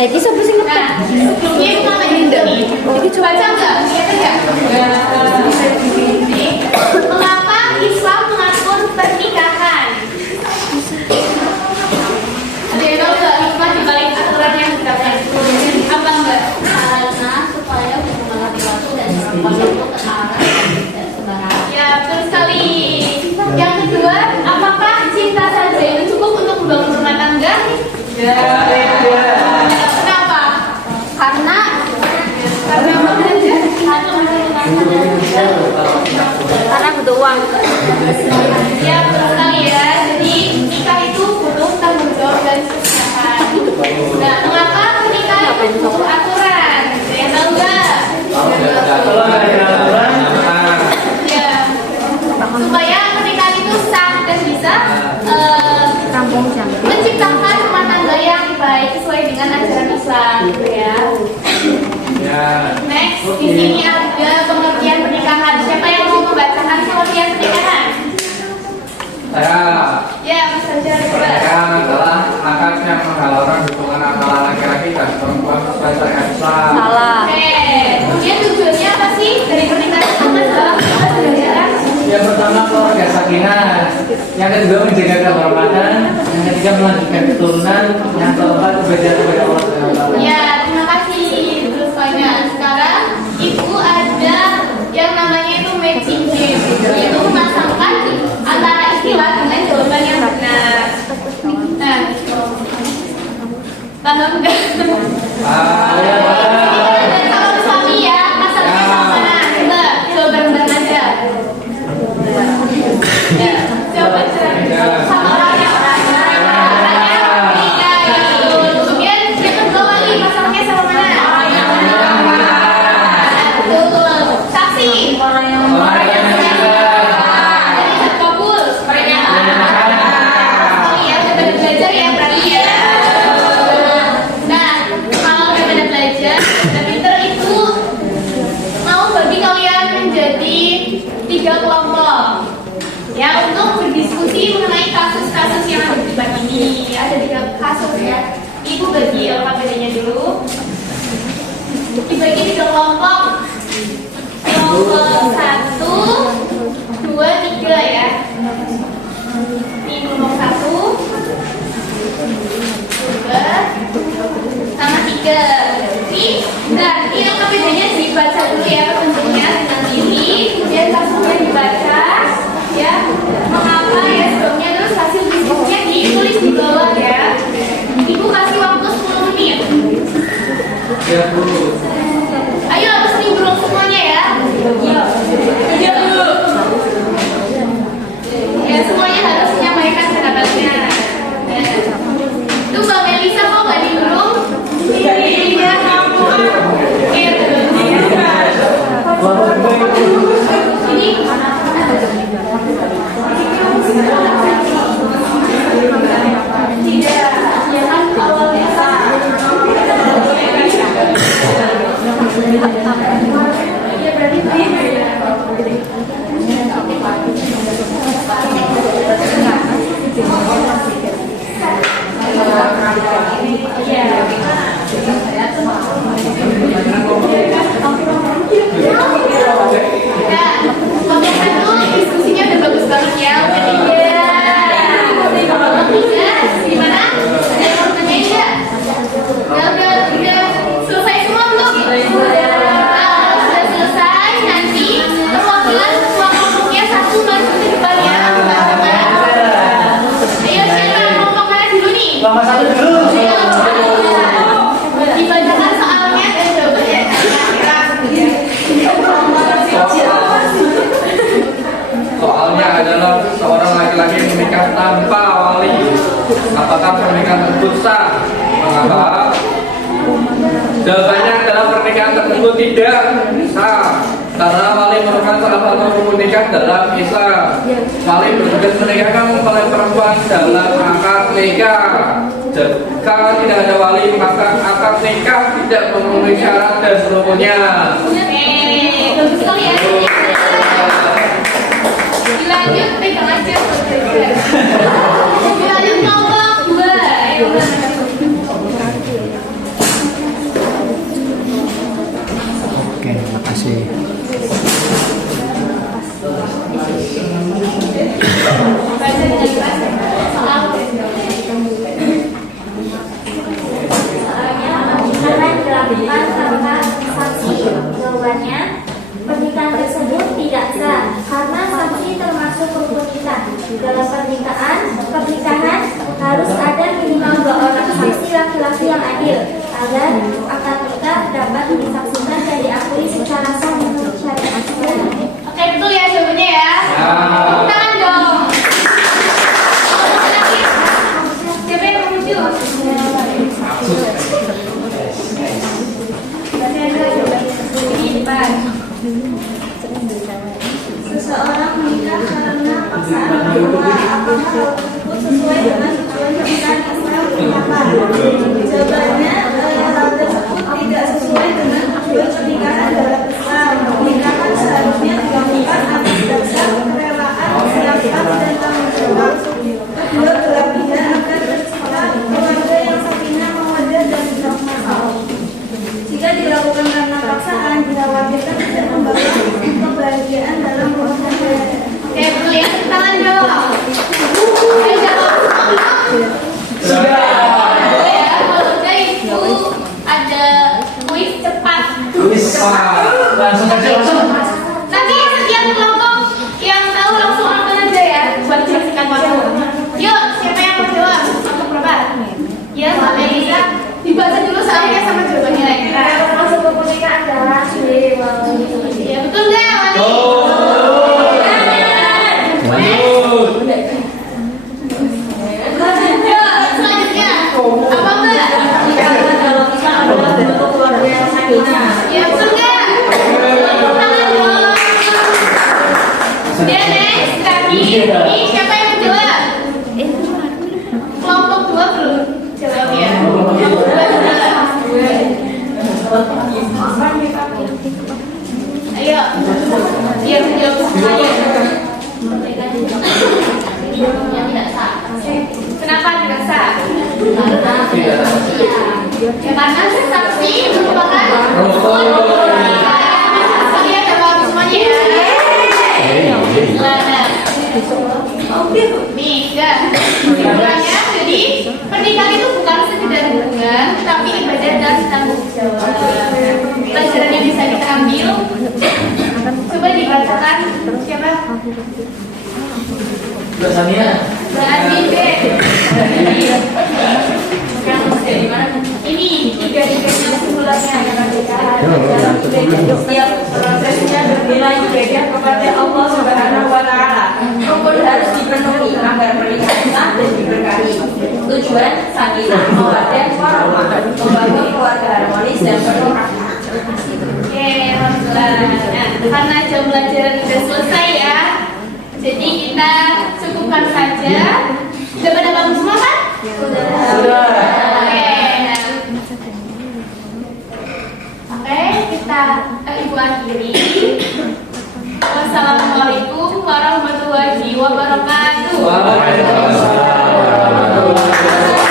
Lagi sampai sing ngetek. Sebelumnya itu namanya ini. Jadi coba baca enggak? Mengapa Islam mengatur pernikahan? Ada yang tahu nggak hikmah di balik aturan yang diterapkan? Apa enggak? Karena supaya hubungan laki-laki dan perempuan itu ke arah dan sembarangan. Ya, betul sekali. Yang kedua, apakah cinta saja itu cukup untuk membangun rumah tangga? Kenapa? Karena Karena saja karena butuh uang. ya, betul sekali ya. Jadi nikah itu butuh tanggung jawab dan kesehatan. Nah, mengapa pernikahan itu butuh aturan? Saya tahu nggak? Ya, supaya pernikahan itu sah dan bisa Kampung cantik. menciptakan rumah tangga yang baik sesuai dengan ajaran Islam, gitu ya. Next, di sini ada pengertian pernikahan. Siapa yang mau membacakan pengertian pernikahan? Ya, Mas Fajar, coba. Pernikahan adalah akad yang menghalalkan hubungan antara laki-laki dan perempuan sesuai syariat Islam. Salah. Oke, kemudian tujuannya apa sih dari pernikahan itu adalah Yang pertama keluarga sakinah, yang kedua menjaga kehormatan, yang ketiga melanjutkan keturunan, yang keempat belajar kepada Allah SWT. Ya, terima kasih. Terus banyak. Sekarang ibu ada yang namanya itu matching game, yaitu memasangkan antara istilah dengan jawaban yang benar. Nah, paham nggak? Ini kalau suami ya, pasangnya sama mana? Coba, coba bareng-bareng aja. Ya, coba sama orang yang iya, itu. Kemudian yang kedua lagi pasangnya sama mana? Betul. Saksi. Kabul. Oh iya, udah pada belajar ya berarti ya. Nah, kalau udah pada belajar, udah pinter itu mau bagi kalian menjadi 3 kelompok. Ya, untuk berdiskusi mengenai kasus-kasus yang ada di depan ini. Ada 3 kasus ya. Ibu bagi LKPD-nya dulu. Dibagi 3 kelompok. Kelompok 1, 2, 3 ya. Ini kelompok 1, 2, sama 3. Berarti LKPD-nya dibaca dulu ya petunjuknya dengan diri. Kemudian kasusnya dibaca. Ya, mengapa ya sebelumnya, terus hasil diskusinya ditulis di bawah ya. Ibu kasih waktu 10 menit. Ayo harus nimbrung semuanya ya. Iya dulu. Ya, semuanya harus menyampaikan pendapatnya. Tuh Mbak Melisa kok nggak nimbrung? Iya kamu. Ini tidak, ya kan awalnya ya berarti diskusinya udah bagus banget ya. Gimana? Ada yang mau tanya ya? Udah selesai semua belum? Sudah selesai. Nanti perwakilan kelompoknya 1 maju ke depan ya. Ayo siapa yang ngomong mana dulu nih? Kelompok 1 dulu. mengapa? Jawabannya adalah pernikahan tersebut tidak sah karena wali merupakan salah satu rukun nikah dalam Islam. Wali bertugas menikahkan mempelai perempuan dalam akad nikah. Jika tidak ada wali maka akad nikah tidak memenuhi syarat dan rukunnya. Bagus sekali ya. Dilanjut pegang aja. Dilanjut kelompok 2. Oke, makasih. Dilakukan tanpa saksi. Jawabannya, pernikahan tersebut tidak sah karena saksi termasuk rukun nikah. Dalam pernikahan harus ada minimal 2 orang saksi laki-laki yang adil agar akad nikah dapat disaksikan dan diakui secara sah menurut syariat Islam. Oke, betul ya jawabannya ya. Tangan dong. Siapa yang menuju? Seseorang menikah karena paksaan kedua, apakah hal tersebut sesuai dengan tujuan pernikahan Islam apa? Jawabannya, hal tersebut tidak sesuai dengan tujuan pernikahan dalam Islam. Pernikahan seharusnya dilakukan atas dasar kerelaan, siapa dan tanggung jawab kedua belah pihak agar tercipta keluarga yang sakinah, mawaddah dan rahmah. Jika dilakukan karena paksaan, dikhawatirkan tidak membawa kebahagiaan dalam rumah tangga. Oke, betul ya. Tangan dong. Ayo jawab. Sudah. Ya, kalau udah itu ada kuis cepat. Langsung aja langsung. Nanti setiap kelompok yang tahu langsung angkat aja ya buat singkat waktu. Yuk, siapa yang mau jawab? Kelompok berapa? Ya, sampai bisa dibaca dulu soalnya sama jawabannya. Termasuk pernikahan adalah Ya, betul nggak, Wani? Selanjutnya, apa enggak? Ya, betul nggak? Tangan dong. Ya, next. Ini siapa yang mau jawab? Kelompok 2 belum jawab ya. Kelompok 2 Ayo. Dia menjawab saya. yang tidak sah. Kenapa tidak sah? Karena Karena saksi merupakan kalian jawab semuanya ya. Gimana? Nih, udah. Kesimpulannya, jadi pernikahan itu bukan sekedar hubungan, tapi ibadah dan tanggung jawab. Pelajaran yang bisa kita ambil, coba dibacakan siapa? Mbak Sania. Mbak Andi deh. Ini tiga-tiganya kesimpulannya dalam setiap prosesnya bernilai ibadah kepada Allah Subhanahu wa Ta'ala. Rukun harus dipenuhi agar pernikahan sah dan diberkahi. Tujuan sakinah, mawaddah, warahmah, membangun keluarga harmonis dan penuh rahmat. Oke, alhamdulillah. Nah, karena jam pelajaran sudah selesai ya, jadi kita cukupkan saja. Sudah pada bangun semua kan? Sudah. Oke, kita ibu akhiri. Wassalamualaikum warahmatullahi wabarakatuh. Waalaikumsalam.